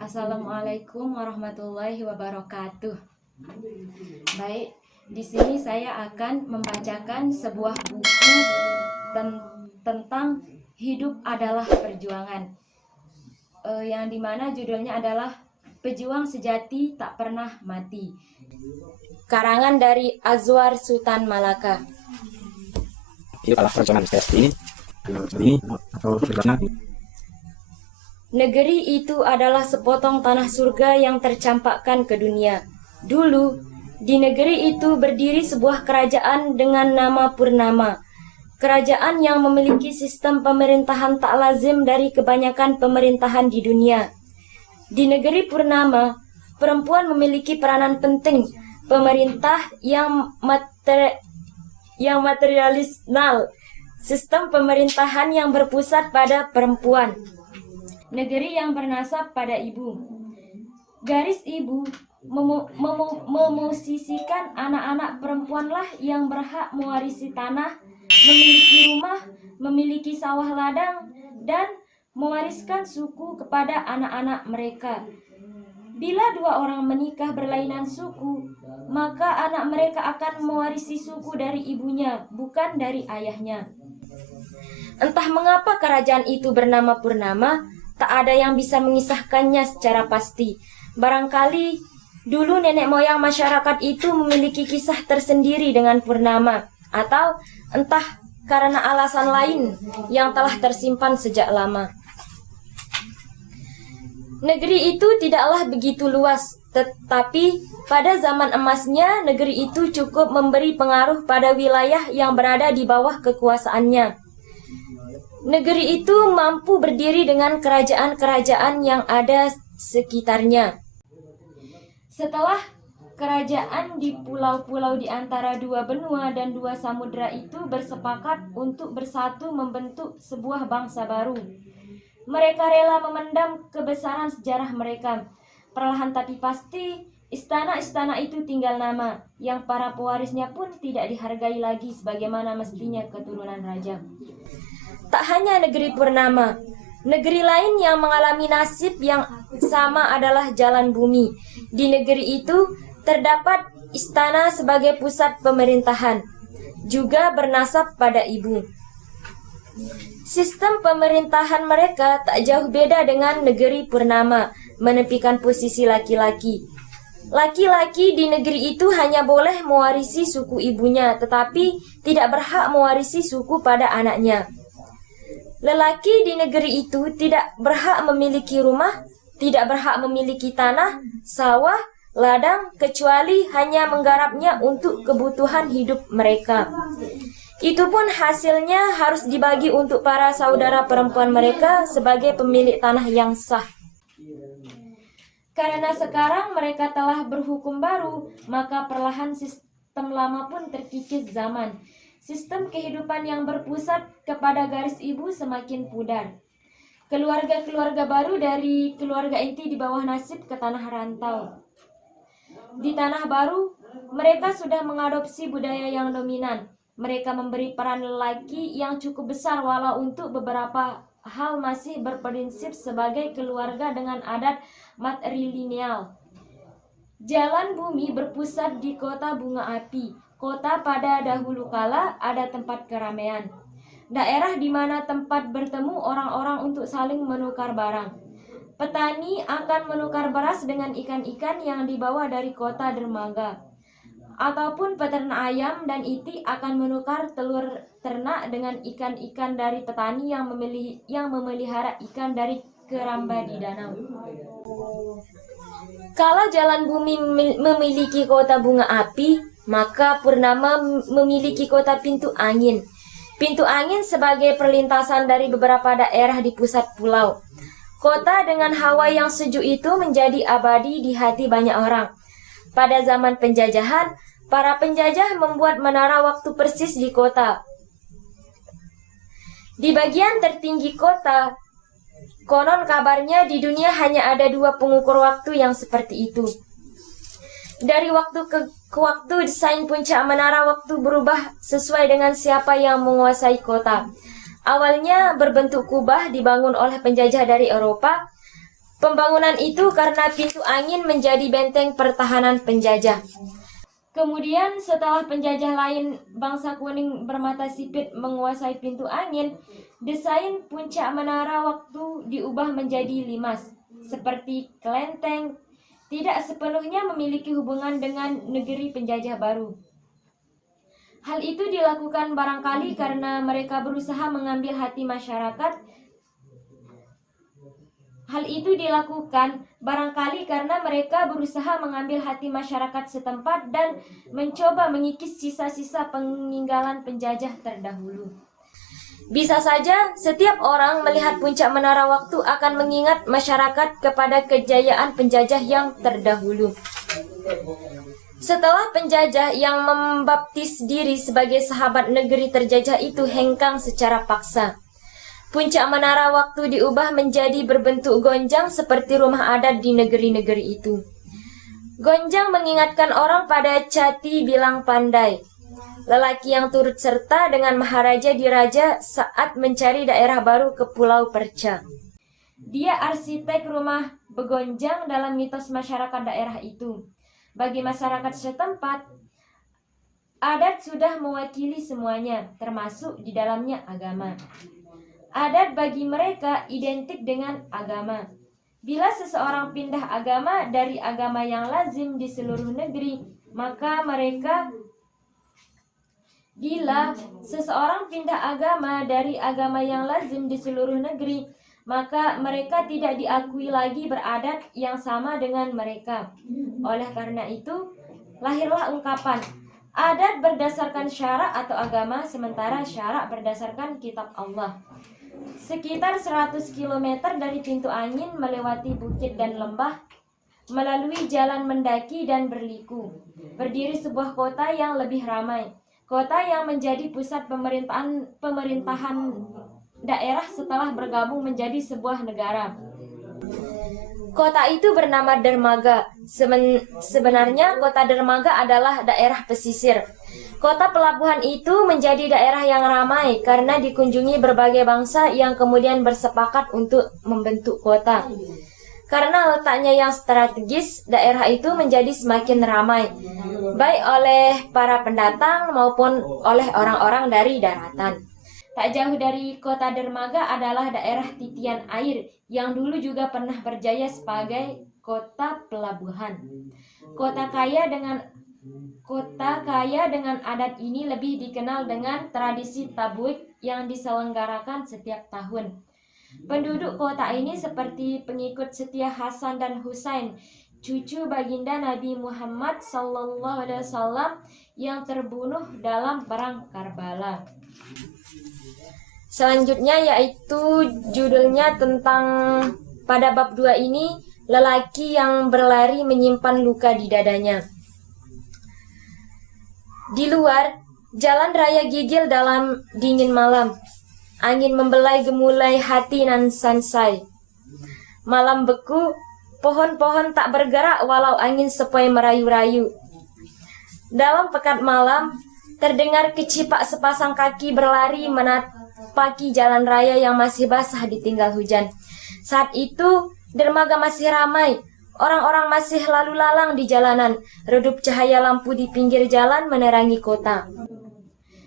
Assalamualaikum warahmatullahi wabarakatuh. Baik, di sini saya akan membacakan sebuah buku tentang hidup adalah perjuangan, yang dimana judulnya adalah Pejuang Sejati Tak Pernah Mati, karangan dari Azwar Sultan Malaka. Hidup adalah perjuangan sejati ini atau sebenarnya Negeri itu adalah sepotong tanah surga yang tercampakkan ke dunia. Dulu, di negeri itu berdiri sebuah kerajaan dengan nama Purnama. Kerajaan yang memiliki sistem pemerintahan tak lazim dari kebanyakan pemerintahan di dunia. Di negeri Purnama, perempuan memiliki peranan penting. Pemerintah yang materialisnal, sistem pemerintahan yang berpusat pada perempuan. Negeri yang bernasab pada ibu. Garis ibu memosisikan anak-anak perempuanlah yang berhak mewarisi tanah, memiliki rumah, memiliki sawah ladang, dan mewariskan suku kepada anak-anak mereka. Bila dua orang menikah berlainan suku, maka anak mereka akan mewarisi suku dari ibunya, bukan dari ayahnya. Entah mengapa kerajaan itu bernama Purnama, tak ada yang bisa mengisahkannya secara pasti. Barangkali dulu nenek moyang masyarakat itu memiliki kisah tersendiri dengan Purnama, atau entah karena alasan lain yang telah tersimpan sejak lama. Negeri itu tidaklah begitu luas, tetapi pada zaman emasnya negeri itu cukup memberi pengaruh pada wilayah yang berada di bawah kekuasaannya. Negeri itu mampu berdiri dengan kerajaan-kerajaan yang ada sekitarnya. Setelah kerajaan di pulau-pulau di antara dua benua dan dua samudera itu bersepakat untuk bersatu membentuk sebuah bangsa baru, mereka rela memendam kebesaran sejarah mereka. Perlahan tapi pasti, istana-istana itu tinggal nama, yang para pewarisnya pun tidak dihargai lagi sebagaimana mestinya keturunan raja. Tak hanya negeri Purnama, negeri lain yang mengalami nasib yang sama adalah Jalan Bumi. Di negeri itu terdapat istana sebagai pusat pemerintahan, juga bernasab pada ibu. Sistem pemerintahan mereka tak jauh beda dengan negeri Purnama, menepikan posisi laki-laki. Laki-laki di negeri itu hanya boleh mewarisi suku ibunya, tetapi tidak berhak mewarisi suku pada anaknya. Lelaki di negeri itu tidak berhak memiliki rumah, tidak berhak memiliki tanah, sawah, ladang, kecuali hanya menggarapnya untuk kebutuhan hidup mereka. Itu pun hasilnya harus dibagi untuk para saudara perempuan mereka sebagai pemilik tanah yang sah. Karena sekarang mereka telah berhukum baru, maka perlahan sistem lama pun terkikis zaman. Sistem kehidupan yang berpusat kepada garis ibu semakin pudar. Keluarga-keluarga baru dari keluarga inti di bawah nasib ke tanah rantau. Di tanah baru, mereka sudah mengadopsi budaya yang dominan. Mereka memberi peran lelaki yang cukup besar walau untuk beberapa hal masih berprinsip sebagai keluarga dengan adat matrilineal. Jalan Bumi berpusat di kota Bunga Api. Kota pada dahulu kala ada tempat keramaian. Daerah di mana tempat bertemu orang-orang untuk saling menukar barang. Petani akan menukar beras dengan ikan-ikan yang dibawa dari kota dermaga. Ataupun peternak ayam dan itik akan menukar telur ternak dengan ikan-ikan dari petani yang memelihara ikan dari keramba di danau. Kalau Jalan Bumi memiliki kota Bunga Api, maka Purnama memiliki kota Pintu Angin. Pintu Angin sebagai perlintasan dari beberapa daerah di pusat pulau. Kota dengan hawa yang sejuk itu menjadi abadi di hati banyak orang. Pada zaman penjajahan, para penjajah membuat menara waktu persis di kota. Di bagian tertinggi kota, konon kabarnya di dunia hanya ada 2 pengukur waktu yang seperti itu. Dari waktu ke waktu, desain puncak menara waktu berubah sesuai dengan siapa yang menguasai kota. awalnya berbentuk kubah dibangun oleh penjajah dari Eropa. Pembangunan itu karena pintu angin menjadi benteng pertahanan penjajah. Kemudian setelah penjajah lain bangsa kuning bermata sipit menguasai pintu angin, desain puncak menara waktu diubah menjadi limas, seperti kelenteng, tidak sepenuhnya memiliki hubungan dengan negeri penjajah baru. Hal itu dilakukan barangkali karena mereka berusaha mengambil hati masyarakat. Setempat dan mencoba mengikis sisa-sisa peninggalan penjajah terdahulu. Bisa saja setiap orang melihat puncak menara waktu akan mengingat masyarakat kepada kejayaan penjajah yang terdahulu. Setelah penjajah yang membaptis diri sebagai sahabat negeri terjajah itu hengkang secara paksa, puncak menara waktu diubah menjadi berbentuk gonjang seperti rumah adat di negeri-negeri itu. Gonjang mengingatkan orang pada Cati Bilang Pandai, lelaki yang turut serta dengan Maharaja Diraja saat mencari daerah baru ke Pulau Perca. Dia arsitek rumah begonjang dalam mitos masyarakat daerah itu. Bagi masyarakat setempat, adat sudah mewakili semuanya, termasuk di dalamnya agama. Adat bagi mereka identik dengan agama. Bila seseorang pindah agama dari agama yang lazim di seluruh negeri, maka mereka tidak diakui lagi beradat yang sama dengan mereka. Oleh karena itu, lahirlah ungkapan adat berdasarkan syarak atau agama, sementara syarak berdasarkan kitab Allah. Sekitar 100 km dari pintu angin, melewati bukit dan lembah, melalui jalan mendaki dan berliku, berdiri sebuah kota yang lebih ramai. Kota yang menjadi pusat pemerintahan daerah setelah bergabung menjadi sebuah negara. Kota itu bernama Dermaga. Sebenarnya kota Dermaga adalah daerah pesisir. Kota pelabuhan itu menjadi daerah yang ramai karena dikunjungi berbagai bangsa yang kemudian bersepakat untuk membentuk kota. Karena letaknya yang strategis, daerah itu menjadi semakin ramai, baik oleh para pendatang maupun oleh orang-orang dari daratan. Tak jauh dari kota Dermaga adalah daerah titian air yang dulu juga pernah berjaya sebagai kota pelabuhan. Kota kaya dengan adat ini lebih dikenal dengan tradisi tabwik yang diselenggarakan setiap tahun. Penduduk kota ini seperti pengikut setia Hasan dan Husain, cucu baginda Nabi Muhammad SAW yang terbunuh dalam perang Karbala. Selanjutnya yaitu judulnya tentang pada bab 2 ini, lelaki yang berlari menyimpan luka di dadanya. Di luar, jalan raya gigil dalam dingin malam. Angin membelai gemulai hati nan sansai. Malam beku, pohon-pohon tak bergerak walau angin sepoi merayu-rayu. Dalam pekat malam, terdengar kecipak sepasang kaki berlari menapaki jalan raya yang masih basah ditinggal hujan. Saat itu, dermaga masih ramai. Orang-orang masih lalu lalang di jalanan. Redup cahaya lampu di pinggir jalan menerangi kota.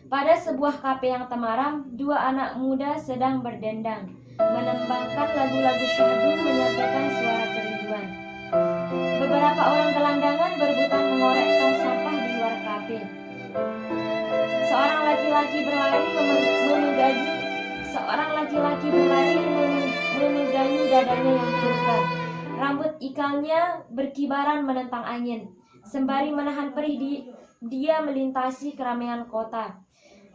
Pada sebuah kafe yang temaram, 2 anak muda sedang berdendang, menembangkan lagu-lagu syahdu, menyampaikan suara kerinduan. Beberapa orang gelandangan berebutan mengorek tong sampah di luar kafe. Seorang laki-laki berlari memegangi dadanya yang terluka. Rambut ikalnya berkibaran menentang angin. Sembari menahan perih, dia melintasi keramaian kota.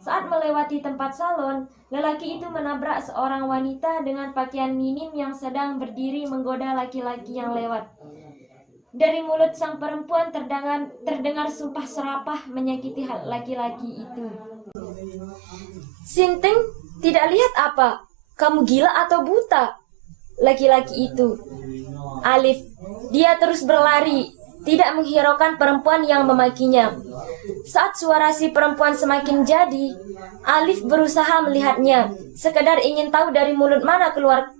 Saat melewati tempat salon, lelaki itu menabrak seorang wanita dengan pakaian minim yang sedang berdiri menggoda laki-laki yang lewat. Dari mulut sang perempuan terdengar sumpah serapah menyakiti laki-laki itu. "Sinting, tidak lihat apa? Kamu gila atau buta?" Laki-laki itu. Alif, dia terus berlari, tidak menghiraukan perempuan yang memakinya. Saat suara si perempuan semakin jadi, Alif berusaha melihatnya, sekedar ingin tahu dari mulut mana keluar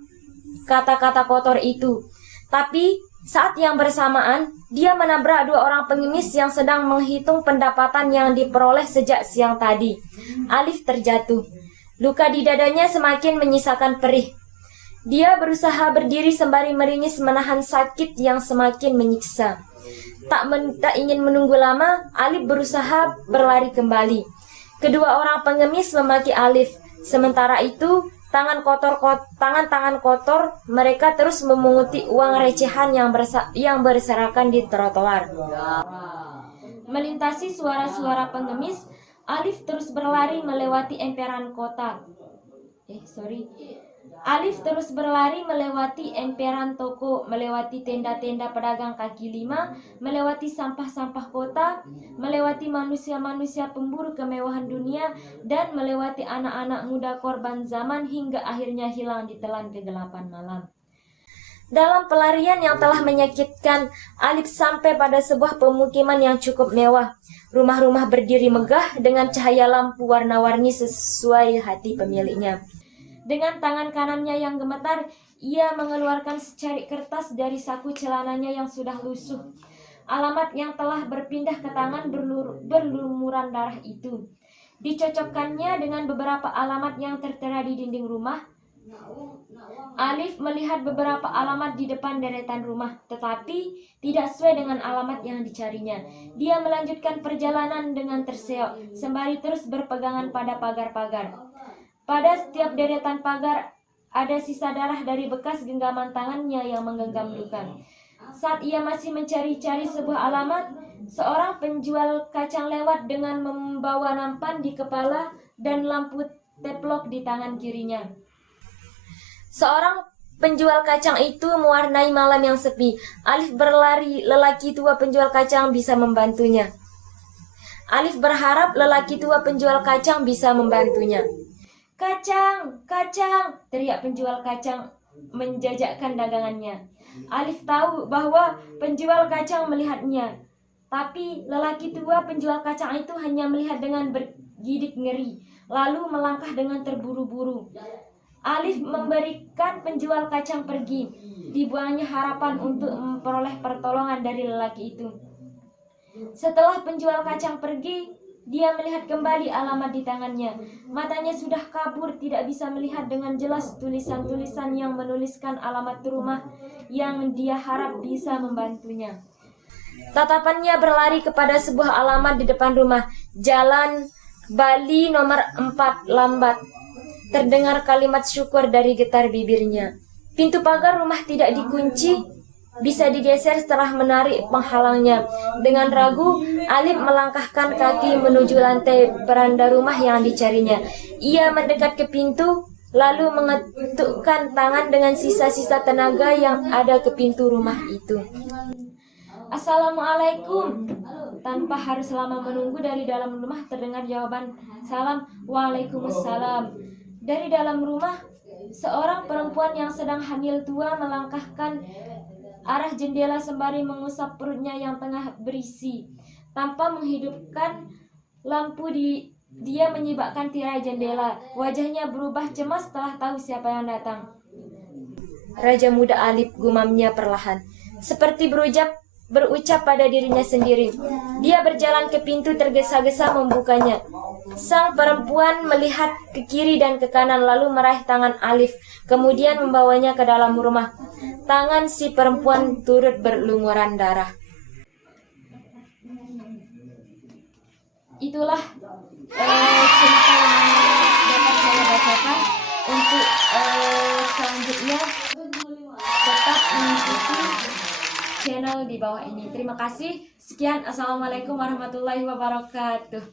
kata-kata kotor itu. Tapi saat yang bersamaan, dia menabrak dua orang pengemis yang sedang menghitung pendapatan yang diperoleh sejak siang tadi. Alif terjatuh. Luka di dadanya semakin menyisakan perih. Dia berusaha berdiri sembari meringis menahan sakit yang semakin menyiksa. Tak ingin menunggu lama, Alif berusaha berlari kembali. Kedua orang pengemis memaki Alif. Sementara itu, tangan-tangan kotor mereka terus memunguti uang recehan yang berserakan di trotoar. Melintasi suara-suara pengemis, Alif terus berlari melewati emperan kota. Alif terus berlari melewati emperan toko, melewati tenda-tenda pedagang kaki lima, melewati sampah-sampah kota, melewati manusia-manusia pemburu kemewahan dunia, dan melewati anak-anak muda korban zaman hingga akhirnya hilang ditelan kegelapan malam. Dalam pelarian yang telah menyakitkan, Alif sampai pada sebuah pemukiman yang cukup mewah. Rumah-rumah berdiri megah dengan cahaya lampu warna-warni sesuai hati pemiliknya. Dengan tangan kanannya yang gemetar, ia mengeluarkan secari kertas dari saku celananya yang sudah lusuh. Alamat yang telah berpindah ke tangan berlumuran darah itu dicocokkannya dengan beberapa alamat yang tertera di dinding rumah. Alif melihat beberapa alamat di depan deretan rumah, tetapi tidak sesuai dengan alamat yang dicarinya. Dia melanjutkan perjalanan dengan terseok, sembari terus berpegangan pada pagar-pagar. Pada setiap deretan pagar ada sisa darah dari bekas genggaman tangannya yang menggenggam luka. Saat ia masih mencari-cari sebuah alamat, seorang penjual kacang lewat dengan membawa nampan di kepala dan lampu teplok di tangan kirinya. Seorang penjual kacang itu mewarnai malam yang sepi. Alif berlari, lelaki tua penjual kacang bisa membantunya. Alif berharap lelaki tua penjual kacang bisa membantunya. "Kacang, kacang!" teriak penjual kacang menjajakkan dagangannya. Alif tahu bahwa penjual kacang melihatnya, tapi lelaki tua penjual kacang itu hanya melihat dengan bergidik ngeri, lalu melangkah dengan terburu-buru. Alif memberikan penjual kacang pergi. Dibuangnya harapan untuk memperoleh pertolongan dari lelaki itu. Setelah penjual kacang pergi, dia melihat kembali alamat di tangannya. Matanya sudah kabur, tidak bisa melihat dengan jelas tulisan-tulisan yang menuliskan alamat rumah yang dia harap bisa membantunya. Tatapannya berlari kepada sebuah alamat di depan rumah. Jalan Bali nomor 4 lambat. Terdengar kalimat syukur dari getar bibirnya. Pintu pagar rumah tidak dikunci, bisa digeser setelah menarik penghalangnya. Dengan ragu, Alif melangkahkan kaki menuju lantai beranda rumah yang dicarinya. Ia mendekat ke pintu, lalu mengetukkan tangan dengan sisa-sisa tenaga yang ada ke pintu rumah itu. "Assalamualaikum." Tanpa harus lama menunggu, dari dalam rumah terdengar jawaban salam, "Waalaikumsalam." Dari dalam rumah, seorang perempuan yang sedang hamil tua melangkahkan arah jendela sembari mengusap perutnya yang tengah berisi. Tanpa menghidupkan lampu, dia menyibakkan tirai jendela. Wajahnya berubah cemas setelah tahu siapa yang datang. "Raja muda Alif," gumamnya perlahan, seperti berucap pada dirinya sendiri. Dia berjalan ke pintu, tergesa-gesa membukanya. Sang perempuan melihat ke kiri dan ke kanan, lalu meraih tangan Alif, kemudian membawanya ke dalam rumah. Tangan si perempuan turut berlumuran darah. Itulah cerita yang dapat saya bacakan. Untuk selanjutnya tetap mengikuti channel di bawah ini. Terima kasih. Sekian. Assalamualaikum warahmatullahi wabarakatuh.